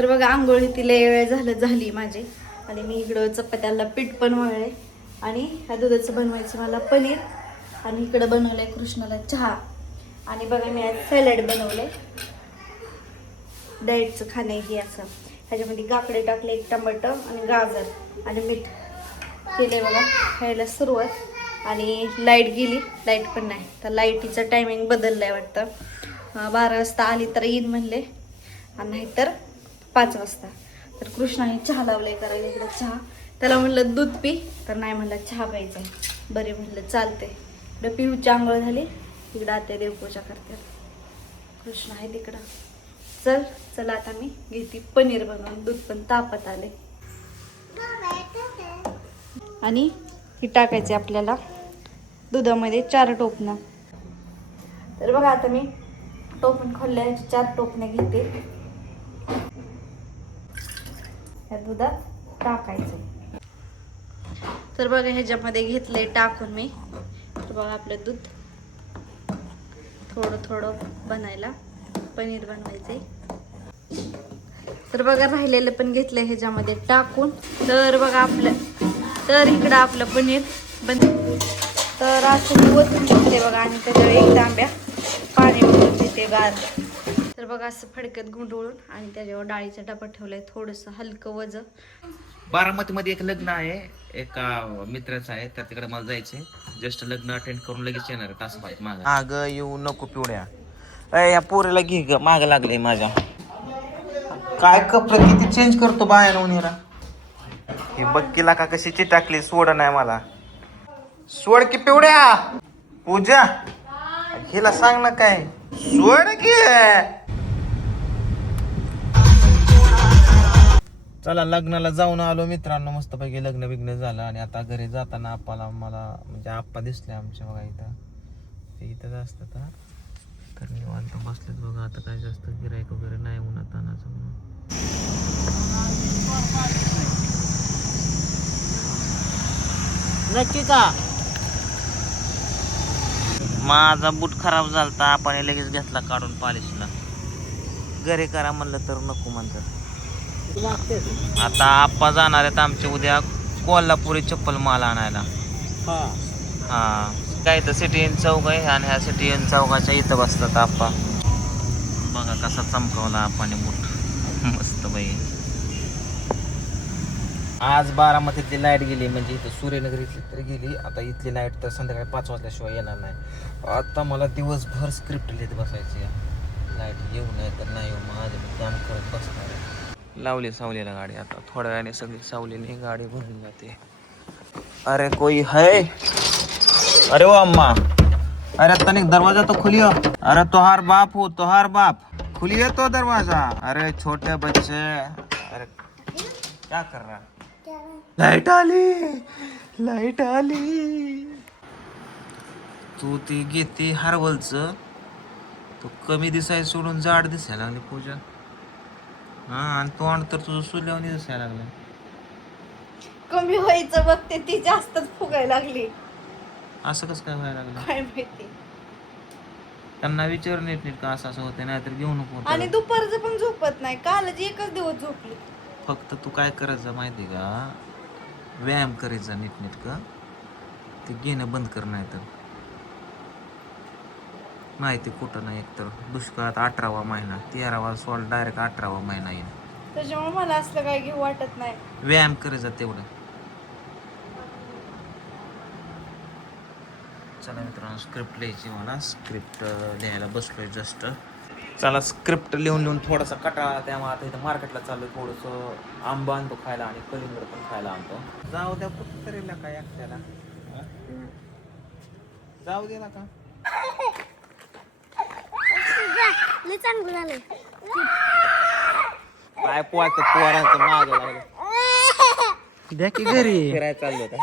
तर बघा आंघोळ ती लय वेळ झाली माझी. आणि मी इकडं चपात्याला पीठ पण मळले आणि ह्या दुधाचं बनवायचं मला पनीर. आणि इकडं बनवलंय कृष्णाला चहा. आणि बघा मी आज सॅलड बनवलंय, डाएटचं खाणं हे असं. ह्याच्यामध्ये काकडे टाकले, एक टमाटर आणि गाजर आणि मीठ केले बघा खायला सुरुवात. आणि लाईट गेली, लाईट पण नाही. तर लाईटीचं टायमिंग बदललंय वाटतं. 12 वाजता आली तर येईन म्हणले आणि नाहीतर 5 वाजता. तर कृष्णाने चहा लावलाय करायला इकडं चहा. त्याला म्हणलं दूध पी, तर नाही म्हणलं चहा प्यायचा. बरे म्हणलं चालते. इकडं पिऊची आंघोळ झाली, इकडं आता देवपूजा करतात. कृष्ण आहे तिकडं. चला आता मी घेते पनीर बनवून. दूध पण तापत आले आणि ही टाकायचे आपल्याला दुधामध्ये 4 टोपणं. तर बघा आता मी टोपण खोलल्या 4 टोपणे घेते, या दुधात टाकायचे. तर बघा ह्याच्यामध्ये घेतलंय टाकून मी. तर बघा आपलं दूध थोडं थोडं बनायला पनीर बनवायचे. तर बघा राहिलेलं पण घेतलंय ह्याच्यामध्ये टाकून. तर बघा तर इकडं आपलं पनीर तर असं मी ओतून घेते बघा. आणि त्याच्यावर 1 तांब्या पाणी उकळून देते गार. तर बघा असं फडक्यात गुंडळून आणि त्याच्यावर डाळीचा डबा ठेवलाय, थोडंसं हलकं वजन. बारामतीमध्ये एक लग्न आहे, एका मित्राचं आहे, तर तिकडे मला जायचंय. जस्ट लग्न अटेंड करून लगेच येणार तासभरात माग. अगं येऊ नको पिवड्या. अय या पोरीला घे ग, माग लागले माझ्या. काय कपडे किती चेंज करतो बाया उन्हीरा. हे बक्कीला का कशी चिटाकली, सोड नाही मला. सोड की पिवड्या. पूजा हिला सांग ना काय, सोड की. चला लग्नाला जाऊन आलो मित्रांनो, मस्तपैकी लग्न बिग्न झालं. आणि आता घरी जाताना आप्पाला मला म्हणजे आप्पा दिसले आमच्या बघा इथं. ते इथंच असतात हा. तर निवांत बसलेत बघा. आता काय जास्त गिराईक वगैरे नाही उन्हात तानाचं म्हणून. नक्की का माझा बूट खराब झालता, आपण लगेच घेतला काढून पॉलिशला. घरी करा म्हणलं तर नको म्हणतात. आता आप्पा जाणार आहेत आमचे उद्या कोल्हापुरी चप्पल माल आणायला. हा काय तर सिटी इन चौक आहे आणि ह्या सिटी इन चौकाच्या इथं बसतात आप्पा. बघा कसा चमकवला आपण बूट मस्त बाई. आज बारामतीतली लाईट गेली, म्हणजे इथं सूर्यनगर इथली तरी गेली. आता इथली लाईट तर संध्याकाळी 5 वाजल्याशिवाय येणार नाही. आता मला दिवसभर स्क्रिप्ट लिहित बसायची. लाईट येऊ नये तर नाही येऊ, माझं मी काम करत बसणार आहे. लावली सावलीला गाडी. आता थोड्या वेळाने सगळी सावलीने गाडी भरून जाते. अरे कोई है? अरे वो अम्मा, अरे तनिक दरवाजा तो खुलियो. अरे तोहार बाप हो, तोहार बाप, खुलिए तो दरवाजा. अरे छोटे बच्चे, अरे क्या कर रहा? लाईट आली, लाईट आली. तू ती घेते हरवलच, तू कमी दिसाय सोडून जाड दिसायला लागली पूजा. हा आणि तोंड तर तुझं सुल्यावणी दिसायला लागलं. कमी व्हायचं बघते ती जास्तच फुगायला लागली. असं कसं काय व्हायला लागलं काय माहिती. त्यांना विचार नीट नीट का असं होतं, नाही तर घेऊ नको. आणि दुपारचं पण झोपत नाही. कालच एकच दिवस झोपली. फक्त तू काय करायचं माहिती का, व्यायाम करायचा नीट नीट का, ते घेणं बंद कर. नाही तर माहिती कुठं नाही. एकतर दुष्काळात 18वा महिना, 13वा सोड डायरेक्ट 18वा महिना येईल. त्याच्यामुळे मला असलं काय घेऊ वाटत नाही. व्यायाम करायचा तेवढं. चला मित्रांनो स्क्रिप्ट लिहायची, मला स्क्रिप्ट लिहायला बसलोय जस्ट. चला स्क्रिप्ट लिहून लिहून थोडासा कटाळा. त्यामुळे आता इथं मार्केटला चाललोय. थोडंसं आंबा आणतो खायला आणि कलिंगड पण खायला आणतो. जाऊ द्या कुठतरीला काय एकट्याला, जाऊ दे ना का. चांगलं झालं. काय पोहायचं पोरांचं मागे लागलं. द्या की घरी फिरायला चाललो होता.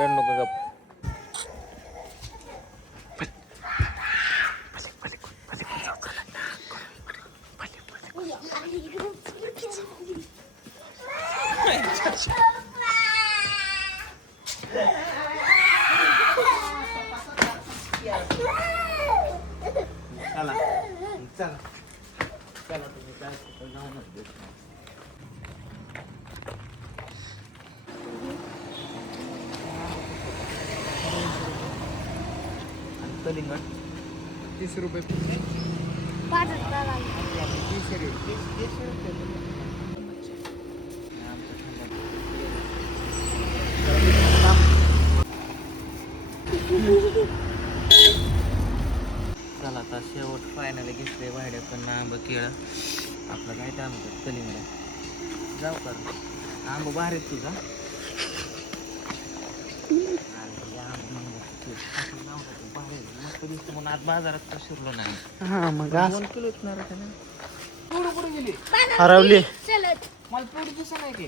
रड नको गप. चला चला चला तुम्ही काय कलिंगड 30 रुपये. पाठच लागला. 30 रुपये. चला आता शेवट फायनली घेतले वाड्या पण आंब केळं आपलं काय काय म्हणतात कलिंगड जाऊ का आंब भारी आहेत तुझा मस्त दिसतो म्हणून आज बाजारात तर शिरलो नाही हा मग 2 किलो येणार पुढे गेली हरवली चलत. मला पुढे दिसत नाही की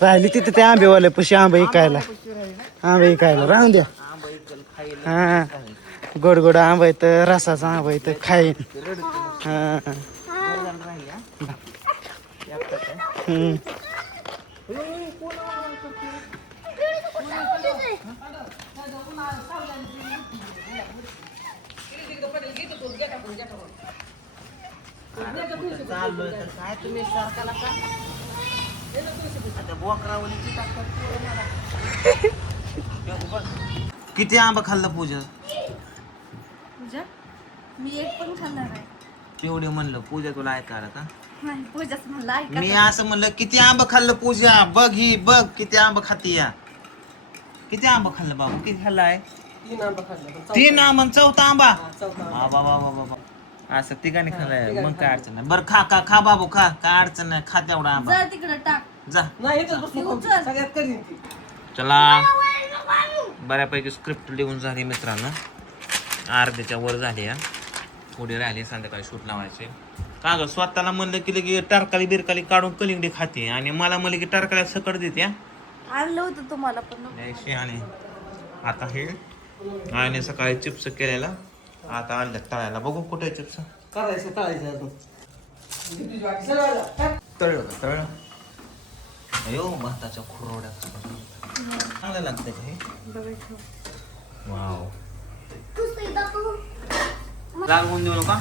राहिली तिथे ते आंबेवाले पशी आंबे इकायला आंबे इकायला राहून द्या आंबा इकल खायला हा गोड गोड आंबा आहे तर रसाचा आंबा आहे तर खाईन हा हम्म. चाललोय तर काय तुम्ही सरकारला का आता बोकरावलीची किती आंबा खाल्ला पूजा पूजा मी एक पण खाल्ला नाही. तेवढे म्हणलं पूजा तुला ऐकायला का नाही पूजाच म्हणलं ऐका. मी असं म्हणलं किती आंबा खाल्लं पूजा बघ ही बघ किती आंबा खाती या किती आंबा खाल्लं बाबू किती खाल्लाय 3 आंबा खाल्ला. 3 आंबा आणि 4था आंबा चौथा. बाबा बाबा बाबा असं तिघांनी खाल्लाय मग काय अडचण नाही बरं खा खा खा बाबू खा काय अडचण नाही खा तेवढा आंबा जा तिकडे टाक. जा नाही इथंच बसून खाऊ. सगळ्यात करीन ती. चला बऱ्यापैकी स्क्रिप्ट लिहून झाली मित्रांनो अर्ध्याच्या वर झाली या थोडी राहिली संध्याकाळी शूट लावायचे का ग स्वतःला म्हणलं की लगे टारकाली बिरकाली काढून कलिंगडी खाते आणि मला म्हणलं की टारकाल्या सकट देते आणलं होतं तुम्हाला पण आणि आता हे आणि सकाळी चिप्स केलेला आता आणलं तळायला बघू कुठे चिप्स करायचं तळायचं अजून. किती बाकी सगळं टाक. तळलं तळलं अयो भाताच्या खुरोड्या चांगलं लागतं का हे वाव लागून देऊ नका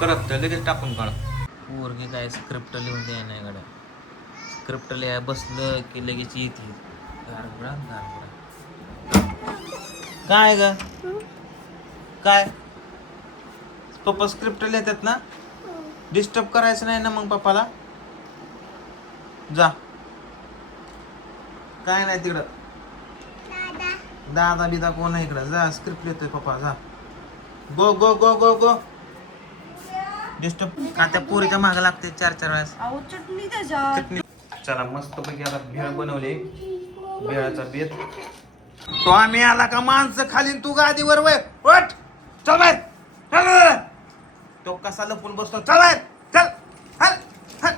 करत तर लगेच टाकून काढ पोरगी काय स्क्रिप्ट लिहून द्याय नाही गड्या स्क्रिप्ट लिहाय बसलं की लगेच येते गारगुडा गारगुडा काय ग काय पप्पा स्क्रिप्ट लिहितात ना डिस्टर्ब करायचं नाही ना मग पप्पाला जा काय नाही तिकडं दादा बिदा कोण आहे इकडं जा स्क्रिप्ट लिहितोय पप्पा जा गो गो गो गो गो डिस्टर्ब का त्या पोरीच्या मागं लागते 4-4 वेळेस अहो चटणी त्याच्यात. चटणी चला मस्त पैकी आता भेळ बनवली भेळाचा बेत तो आम्ही आला का माणसं खाली तू गादीवर वय उठ चल बाहेर चल तो कसा लपून बसतो चल बाहेर चल हल हल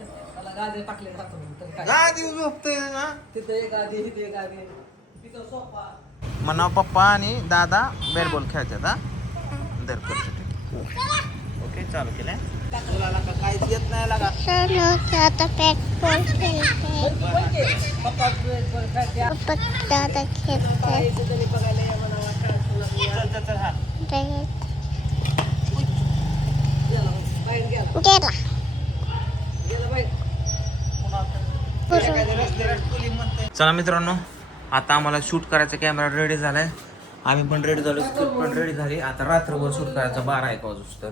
त्याला गादे टाकले टाकतो नंतर काय. गादी झोपतोय ना तिथं एक गादी इथे एक गादी तिथं सोफा. म्हणा पप्पा आणि दादा बॅट बॉल खेळतात हा दर ओके चालू केलंय तुला का काहीच येत नाही लागा आता पॅक पण खेळते. पप्पा काय दादा खेळते. त्यांनी बघायला या म्हणावा काय. चल चल चल हा गेला बाहेर गेला गेला. गेला बाहेर. चला मित्रांनो आता आम्हाला शूट करायचा कॅमेरा रेडी झालाय आम्ही पण रेडी झालो स्क्रिप्ट पण रेडी झाली आता रात्रभर शूट करायचा 12-1 वाजूस तर